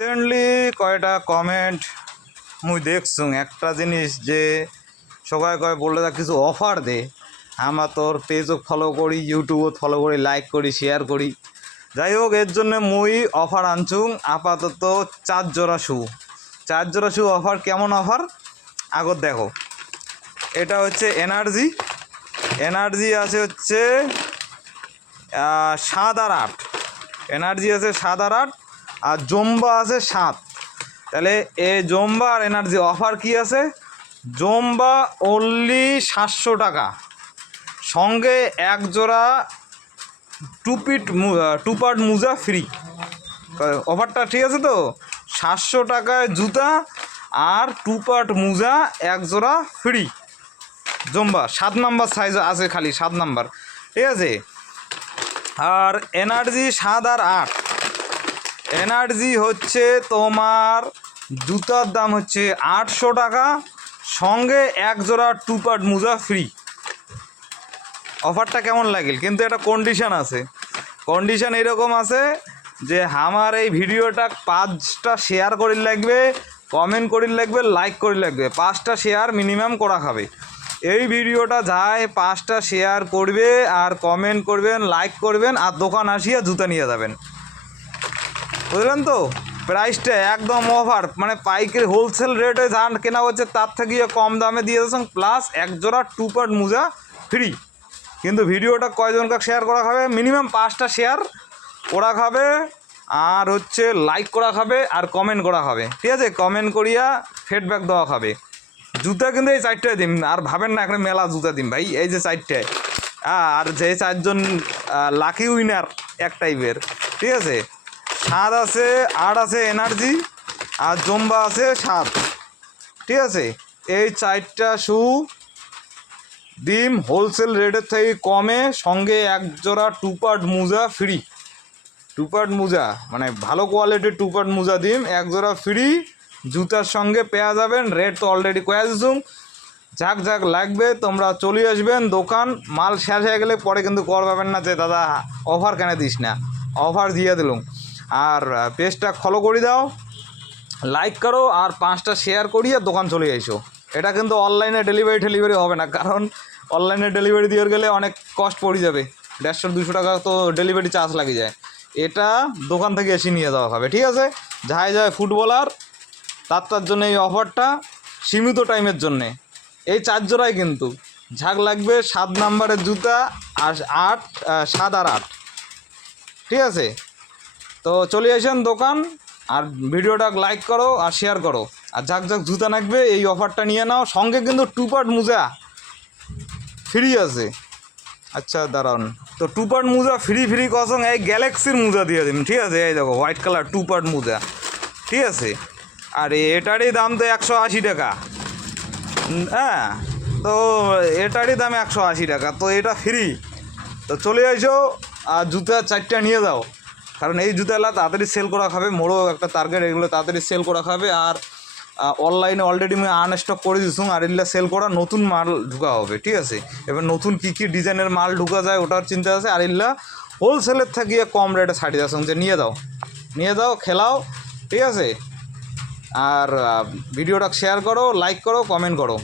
Recently কয়টা comment মুই দেখছুং একটা জিনিস যে সবাই কয়, বললে যা কিছু অফার দে। আমরা তোর পেজও ফলো করি ইউটিউবও ফলো করি লাইক করি শেয়ার করি। যাই হোক, এর জন্য মুই অফার আনছুং। আপাতত চার জোড়া শু চার জোড়া শু অফার কেমন অফার আগত দেখো। এটা হচ্ছে এনার্জি এনার্জি আছে হচ্ছে সাত আর আট। এনার্জি আছে সাত আর আট। আর জম্বা আছে সাত। তাহলে এ জম্বা আর এনার্জি অফার কি আছে? জম্বা অনলি সাতশো টাকা। সঙ্গে এক জোড়া টু পিট টু পার্ট মুজা ফ্রি অফারটা ঠিক আছে তো? সাতশো টাকায় জুতা আর টু পার্ট মুজা এক জোড়া ফ্রি জম্বা, সাত নাম্বার সাইজ আছে খালি, সাত নাম্বার। ঠিক আছে? আর এনার্জি সাত আর আট। এনার্জি হচ্ছে তোমার জুতার দাম হচ্ছে আটশো টাকা, সঙ্গে এক জোড়া টু পার্ট মুজা ফ্রি অফারটা কেমন লাগিল? কিন্তু একটা কন্ডিশন আছে। কন্ডিশন এরকম আছে যে আমার এই ভিডিওটা পাঁচটা শেয়ার করির লাগবে কমেন্ট করির লাগবে লাইক করির লাগবে। পাঁচটা শেয়ার মিনিমাম করা খাবে। এই ভিডিওটা যায়, পাঁচটা শেয়ার করবে আর কমেন্ট করবেন লাইক করবেন আর দোকান আসিয়া জুতা নিয়ে যাবেন। বুঝলেন তো? প্রাইসটা একদম অফার মানে পাইকারি হোলসেল রেটে যা কেনা হচ্ছে, তার থেকে কম দামে দিয়ে দিচ্ছেন প্লাস এক জোড়া টু পার্ট মোজা ফ্রি কিন্তু ভিডিওটা কয়জনকে শেয়ার করা খাবে মিনিমাম পাঁচটা শেয়ার করা খাবে আর হচ্ছে লাইক করা খাবে আর কমেন্ট করা খাবে ঠিক আছে? কমেন্ট করিয়া ফিডব্যাক দেওয়া খাবে জুতা কিন্তু এই চারটায় দিন আর ভাবেন না, এখানে মেলা জুতা দিন ভাই, এই যে চারটায় আর যে চারজন লাকি উইনার এক টাইপের ঠিক আছে? সাত আছে, আট আছে এনার্জি আর জম্বা আছে সাত। ঠিক আছে? এই চারটা শু ডিম হোলসেল রেটের থেকে কমে, সঙ্গে এক জোড়া টু পার্ট মুজা ফ্রি টু পার্ট মুজা মানে ভালো কোয়ালিটির টু পার্ট মুজা দিম এক জোড়া ফ্রি জুতার সঙ্গে পেয়ে যাবেন রেট তো অলরেডি কয়ে দিছুম যাক যাক, লাগবে, তোমরা চলে আসবেন দোকান, মাল শেষ হয়ে গেলে পরে কিন্তু কর পাবেন না যে, দাদা অফার কেন দিস না? অফার দিয়ে দিলুম। আর পেজটা ফলো করে দাও লাইক করো, আর পাঁচটা শেয়ার করিয়ে দোকান চলে এসো এটা কিন্তু অনলাইনে ডেলিভারি টেলিভারি হবে না, কারণ অনলাইনে ডেলিভারি দিয়ে গেলে অনেক কস্ট পড়ে যাবে। দেড়শো দুশো টাকা তো ডেলিভারি চার্জ লাগে যায়। এটা দোকান থেকে এসে নিয়ে যাওয়া হবে, ঠিক আছে? যাই যায় ফুটবলার তার তার জন্য এই অফারটা সীমিত টাইমের জন্যে। এই চার জোড়াই কিন্তু। ঝাঁক লাগবে সাত নাম্বারের জুতা আর আট সাত আর আট। ঠিক আছে? তো চলে আসেন দোকান, আর ভিডিওটা লাইক করো আর শেয়ার করো। আর যাক যাক জুতা নাকবে, এই অফারটা নিয়ে নাও। সঙ্গে কিন্তু টু পার্ট মুজা ফ্রি আছে। আচ্ছা দাঁড়ান। তো টু পার্ট মুজা ফ্রি ফ্রি কসং এই গ্যালাক্সির মুজা দিয়ে দিন। ঠিক আছে? এই দেখো হোয়াইট কালার টু পার্ট মুজা। ঠিক আছে? আর এটারই দাম তো একশো আশি টাকা। হ্যাঁ তো এটারই দাম একশো আশি টাকা। তো এটা ফ্রি তো চলে আসো, আর জুতা চারটা নিয়ে যাও। কারণ এই জুতাগুলো তাড়াতাড়ি সেল করা খাবে মোড়ো একটা টার্গেট এগুলো তাড়াতাড়ি সেল করা খাবে আর অনলাইনে অলরেডি আমি আনস্টক করে দিচ্ছুম আর এগুলো সেল করা নতুন মাল ঢুকা হবে, ঠিক আছে? এবার নতুন কী কী ডিজাইনের মাল ঢুকা যায় ওটার চিন্তা আছে আর এগুলা হোলসেলের থেকে কম রেটে ছাড়িয়ে যাচ্ছ যে নিয়ে দাও নিয়ে দাও খেলাও, ঠিক আছে? আর ভিডিওটা শেয়ার করো লাইক করো কমেন্ট করো।